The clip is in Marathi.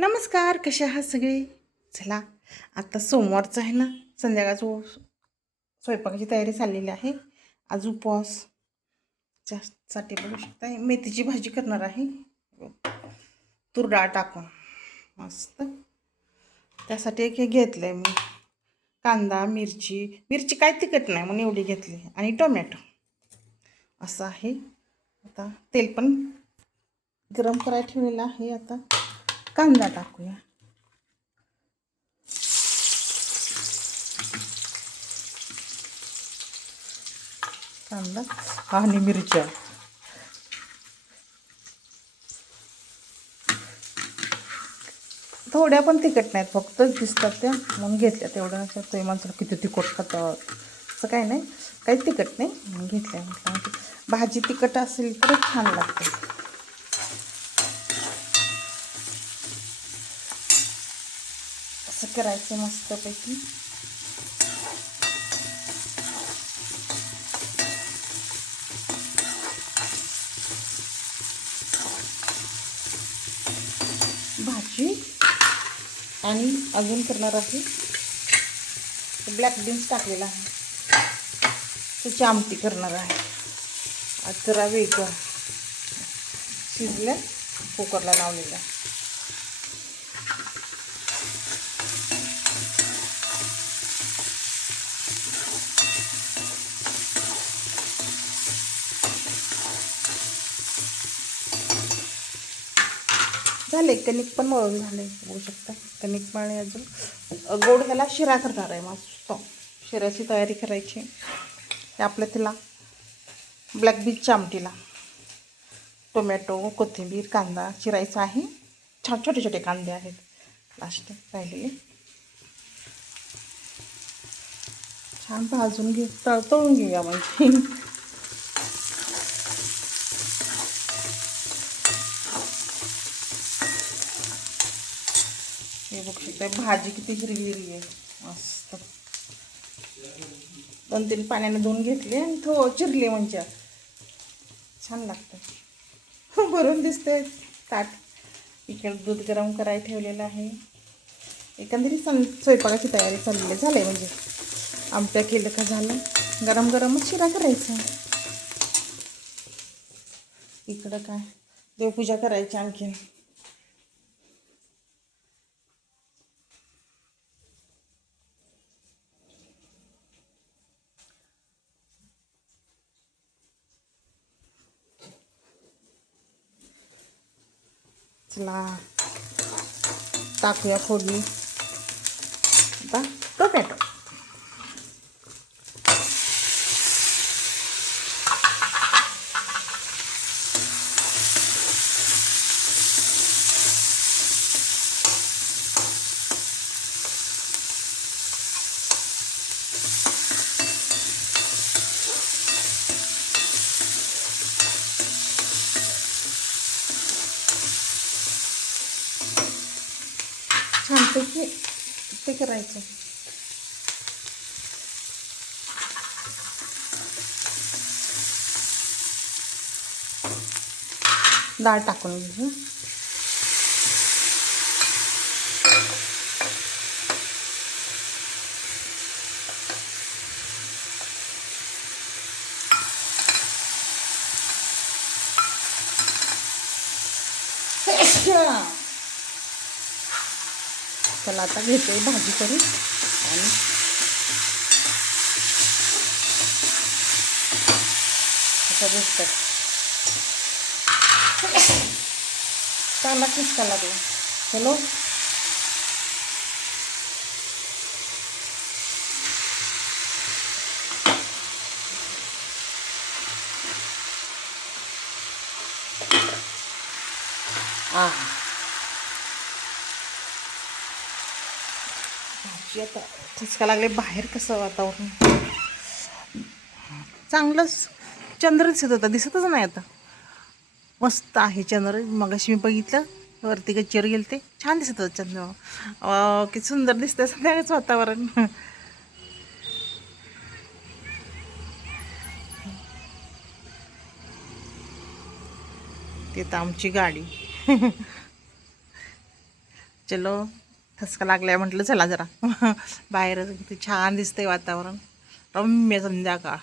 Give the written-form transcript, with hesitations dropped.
नमस्कार, कसे आहात सगळे? चला, आता सोमवारचं आहे ना, संध्याकाळचं स्वयंपाकाची तयारी चाललेली आहे. आज उपवाससाठी बघू शकता, मेथीची भाजी करणार आहे. तूर डाळ टाकून मस्त. त्यासाठी एक हे घेतलं आहे मी, कांदा, मिरची काय तिखट नाही म्हणून एवढी घेतली, आणि टोमॅटो असं आहे. आता तेल पण गरम करायला ठेवलेलं आहे. आता कांदा टाकूया. कांदा आणि मिरच्या थोड्या पण तिखट नाहीत, फक्तच दिसतात त्या म्हणून घेतल्या. तेवढं असं ते माणसाला किती तिखट खातात असं काही नाही, काहीच तिखट नाही म्हणून घेतल्या. म्हटलं भाजी तिखट असेल तर छान लागते. असं करायचं मस्तपैकी. भाजी आणि अजून करणार आहे ब्लॅक बीन्स टाकलेला आहे, त्याची आमटी करणार आहे. आज जरा वेगळं शिजलं, कुकरला लावलेलं. झाले, कणिक पण मळून झाले, बघू शकता. कणिक मळणे. अजून गोड ह्याला शिरा करणार आहे. मस्त शिऱ्याची तयारी करायची. ते आपल्या तिला ब्लॅक बीन्सच्या आमटीला टोमॅटो, कोथिंबीर, कांदा चिरायचा आहे. छान छोटे छोटे कांदे आहेत लास्ट राहिलेले. छान भाजून तळून घेऊया म्हणजे. हे बघू शकता, भाजी किती हिरवी आहे मस्त. 2-3 पाण्याने धुवून घेतले आणि चिरले म्हणजे छान लागतं. भरून दिसते ताट. इकडे दूध गरम करायला ठेवलेलं आहे. एकंदरीत स्वयंपाकाची तयारी चाललेली झाली. म्हणजे आमट्या केलं का झालं, गरम गरमच शिरा करायचा. इकडं काय देवपूजा करायची आणखीन. चला टाकूया फोडणी. आता टोमॅटो, छानपैकी ते करायचं. डाळ टाकून घ्यायची. चला आता घेते भाजी करून. आणि आता भेटतात चांगला खिसका लागला. हॅलो, भाजी आता ठिसका लागले. बाहेर कसं वातावरण चांगलंच. चंद्र दिसत होता, दिसतच नाही आता. मस्त आहे चंद्र. मगाशी मी बघितलं वरती गच्चीवर गेले ते छान दिसत होतं चंद्र. किती सुंदर दिसतं संध्याकाळचं वातावरण. ते तर आमची गाडी. चलो ठसका लागलाय म्हटलं चला जरा बाहेरच किती छान दिसतंय वातावरण रम्य संध्याकाळ